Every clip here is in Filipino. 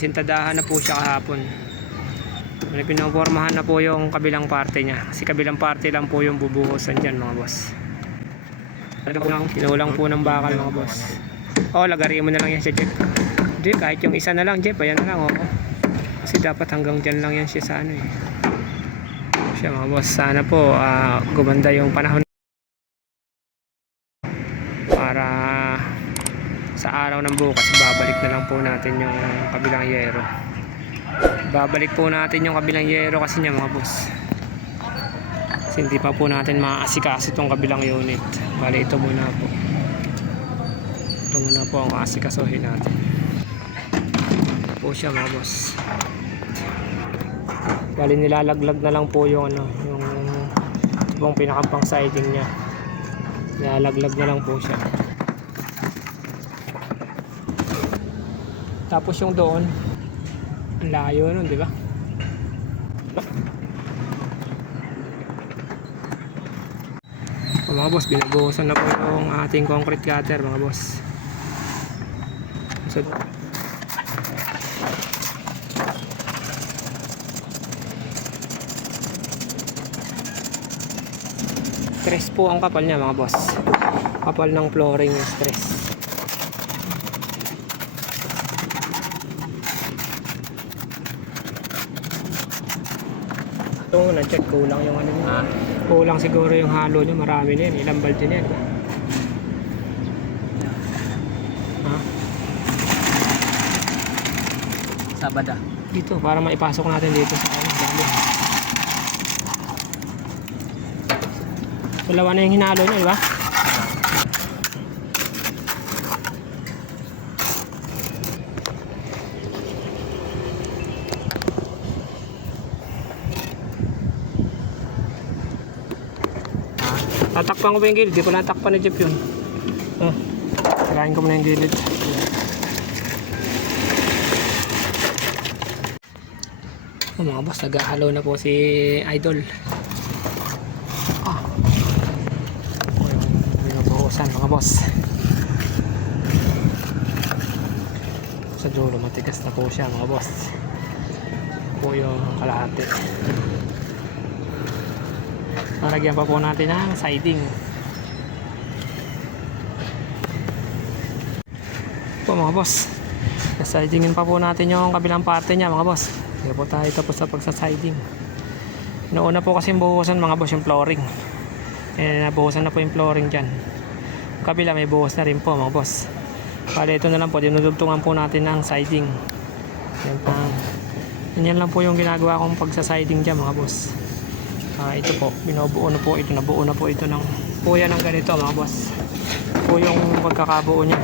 Sintadahan na po siya kahapon. Pinopormahan na po yung kabilang parte niya. Kasi kabilang parte lang po yung bubuhusan dyan mga boss. Kinulang po ng bakal mga boss. Lagarin mo na lang yan siya, Jeff. Hindi, kahit yung isa na lang, Jeff. Ayan na lang, Kasi dapat hanggang dyan lang yan siya sa ano eh. Siya mga boss. Sana po gumanda yung panahon para sa araw ng bukas babalik na lang po natin yung kabilang yero. Babalik po natin yung kabilang yero kasi niya mga boss. Kasi hindi pa po natin maaasikaso itong kabilang unit. Bali ito muna po. Ito muna po ang aasikasuhin natin. Ito po siya mga boss. Bali nilalaglag na lang po yung yung pinakapang siding niya. Nilalaglag na lang po siya. Tapos yung doon, layo nun, di ba? Mga boss, binabuhusan na po yung ating concrete cutter, mga boss. So, stress po ang kapal niya, mga boss. Kapal ng flooring yung stress. Ito na-check, kulang yung ano niya. Kulang siguro yung halo niya, marami na yan. Ilang balde na yan. Sabada. Dito, para maipasok natin dito sa ano. Dalawa na yung hinalo niya, di ba? Tatakpan ko ba yung gilid? Di ko natakpan ni Jeff yun. Sirahin ko muna yung gilid. Mga boss, nag-ahalo na po si Idol. Binubuhusan mga boss. Sa dulo, matigas na po siya mga boss. Po yung kalahati. Naragyan pa po natin ng siding. Po mga boss, sidingin pa po natin yung kabilang parte niya mga boss. Hindi po tayo tapos sa pagsa-siding. Noona po kasi buhusan mga boss yung flooring. Nabuhusan na po yung flooring dyan. Kabila may buhos na rin po mga boss. Bale ito na lang po, dinudugtungan po natin ng siding. Yan lang po yung ginagawa kong pagsa-siding dyan mga boss. Ito po, binubuo na po ito, nabuo na po ito ng puya ng ganito mga boss. Po yung pagkakabuo niya.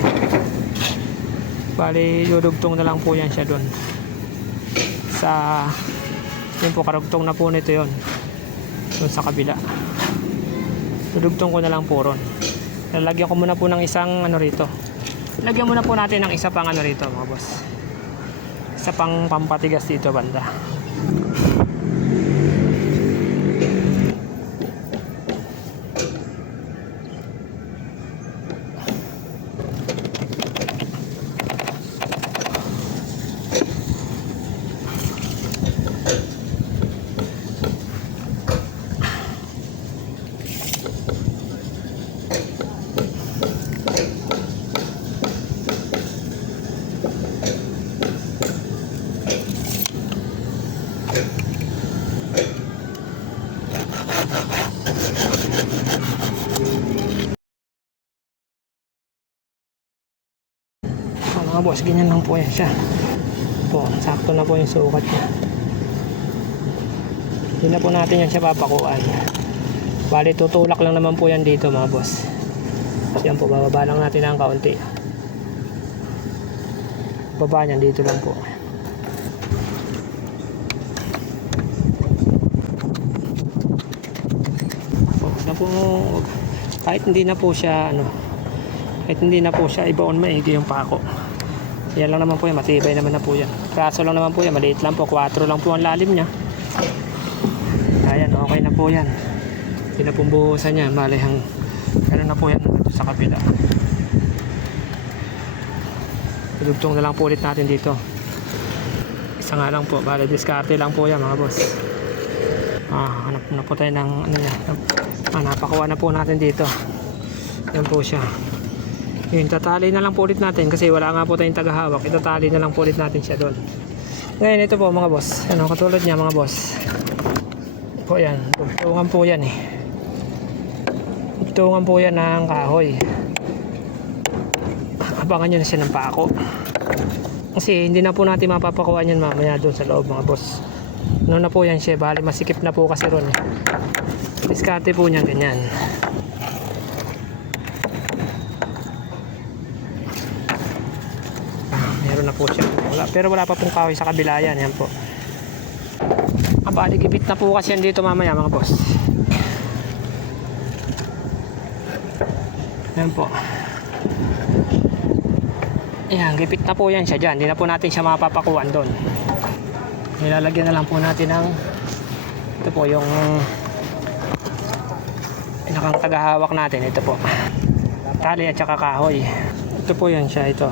Bali, dudugtong na lang po yan siya doon. Yun po, karugtong na po nito yun. Doon sa kabila. Dudugtong ko na lang po ron. Lalagyan ko muna po ng isang ano rito. Lagyan muna po natin ng isa pang ano rito mga boss. Isa pang pampatigas dito banda. Mga boss, ganyan lang po yan siya. Po, sakto na po yung sukat niya. Hindi na po natin yan siya papakuan. Bali tutulak lang naman po yan dito mga boss. Yan po, bababa lang natin ng kaunti. Baba niyan dito lang po. Na po, kahit hindi na po siya ibaon maigi yung pako. Yan lang naman po yan, matibay naman na po yan. Kaso lang naman po yan, maliit lang po, 4 lang po ang lalim nya. Ayan, okay na po yan. Pinapumbuhusan niya, malihang ano na po yan sa kabila. Dudugtong na lang po ulit natin dito. Isa nga lang po, bale diskarte lang po yan mga boss. Hanap na po tayo ng ano yan. Napakuha na po natin dito. Yan po siya. Yun, tatali na lang po ulit natin kasi wala nga po tayong tagahawak. Itatali na lang po ulit natin siya doon. Ngayon ito po mga boss. Ano, katulad niya mga boss. Po yan, dugtungan po yan eh. Dugtungan po yan ng kahoy. Abangan nyo na siya ng pako. Kasi hindi na po natin mapapakuha yan mamaya doon sa loob mga boss. Ano na po yan siya, bali masikip na po kasi ron eh. Diskarte po niyan ganyan. Meron na po siya. Pero wala pa pong kahoy sa kabila yan. Yan po. Bali gipit na po kasi yan dito mamaya mga boss. Yan po. Ayan, gipit na po yan siya dyan. Hindi na po natin siya mapapakuan doon. Nilalagyan na lang po natin ng ito po yung pinakang tagahawak natin. Ito po. Tali at saka kahoy. Ito po yan siya. Ito.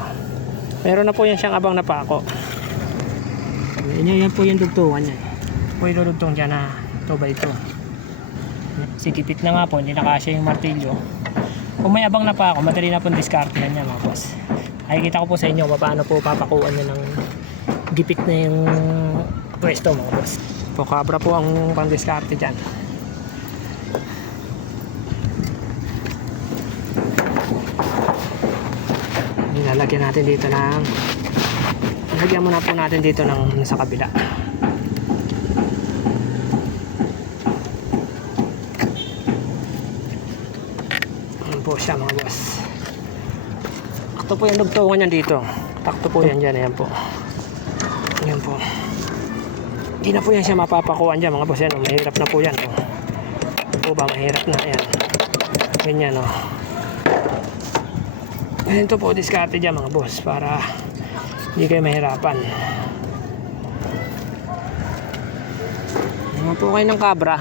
Meron na po yan siyang abang na pako. Yan po yung dugtungan niya. Ito po yung dudugtong dyan na 2x2. Sigipit na nga po. Hindi nakasya yung martilyo. Kung may abang na pako, madali na po diskarte niya mga boss. Nakikita ko po sa inyo paano po papakuan nyo ng gipit na yung pwesto mga boss. Po cabra po ang pang-diskarte dyan. Nilalagyan natin dito ng lagyan muna po natin dito ng sa kabila. Ayan po siya mga boss. Takto po yung dugtungan niyan dito. Takto po yan dyan. Ayan po. Ayan po. Hindi na po yan siya mapapakuan dyan mga boss. Yan, mahirap na po yan. Ito po ba? Mahirap na. Ayan. Ganyan o. Ayan to po. Diskarte dyan mga boss. Para hindi kayo mahirapan. Ayan po kayo ng kabra.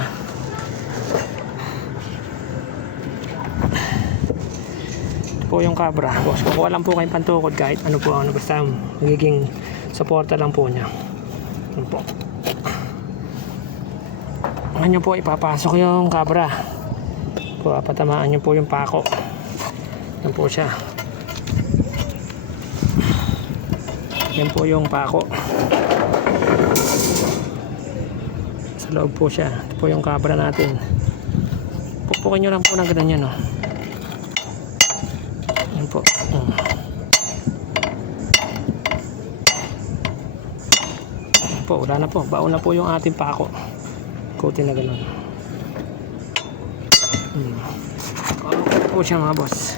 Po yung cabra boss, kukuha lang po kayong pantukod kahit ano po, ano basta magiging suporta lang po niya. Ano po, ano po ipapasok yung cabra po, patamaan nyo po yung pako. Yan po siya, yan po yung pako sa loob po siya. Ito po yung cabra natin. Pupukin nyo lang po ng ganyan no. Po. Po, wala na po. Baon na po yung ating pako. Ikutin na gano'n. Okay po siya mga boss.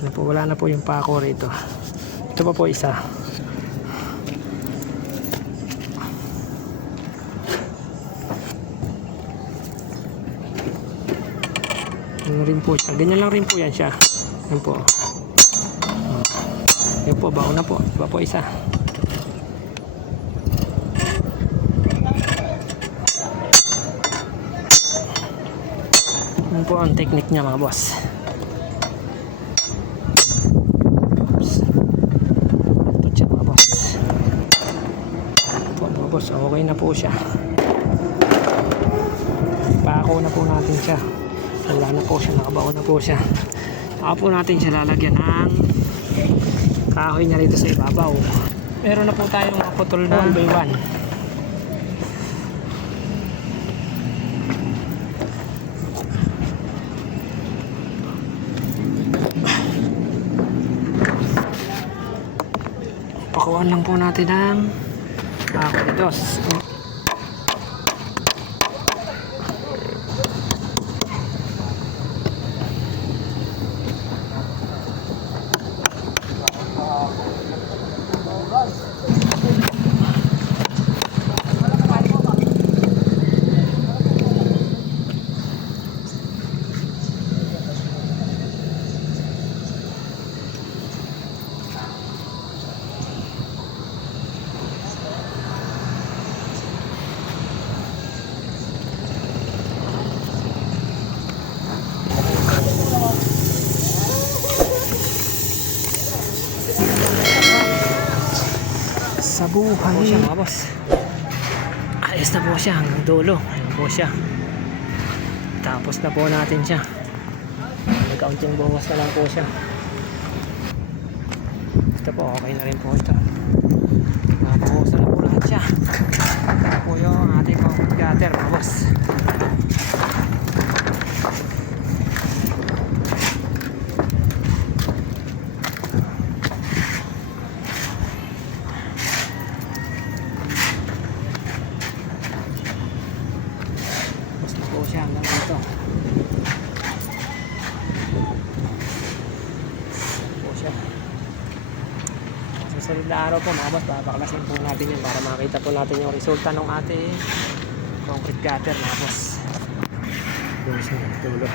Ano po, wala na po yung pako rito. Ito pa po isa. Ano rin po siya. Ganyan lang rin po yan siya. Yan po. Yan po, baon na po. Iba po isa. Yan po ang technique niya mga boss. Oops. Ito siya mga boss. Yan po mga boss. Okay na po siya. Pako na po natin siya. Wala na po siya. Nakabaon na po siya. Saka po natin siya lalagyan ng kahoy niya rito sa ibabaw. Meron na po tayong mga putol na 1x1. Pakuan lang po natin ng kahoy dos. sa buhay. Po siya mga boss. Ayos na po siya hanggang dulo. Ayun po siya. Tapos na po natin siya. Nagkaunting buwas na lang po siya. Ito po, okay na rin po ito. Nabuhusan na po lahat siya. Ito po yung ating concrete gutter mga boss. Tapos na po siya hanggang dito. Po siya. Susunod na araw po mga boss, babaklasin po natin yun para makita po natin yung resulta ng ating concrete gutter mga boss. Doon siya, dulo.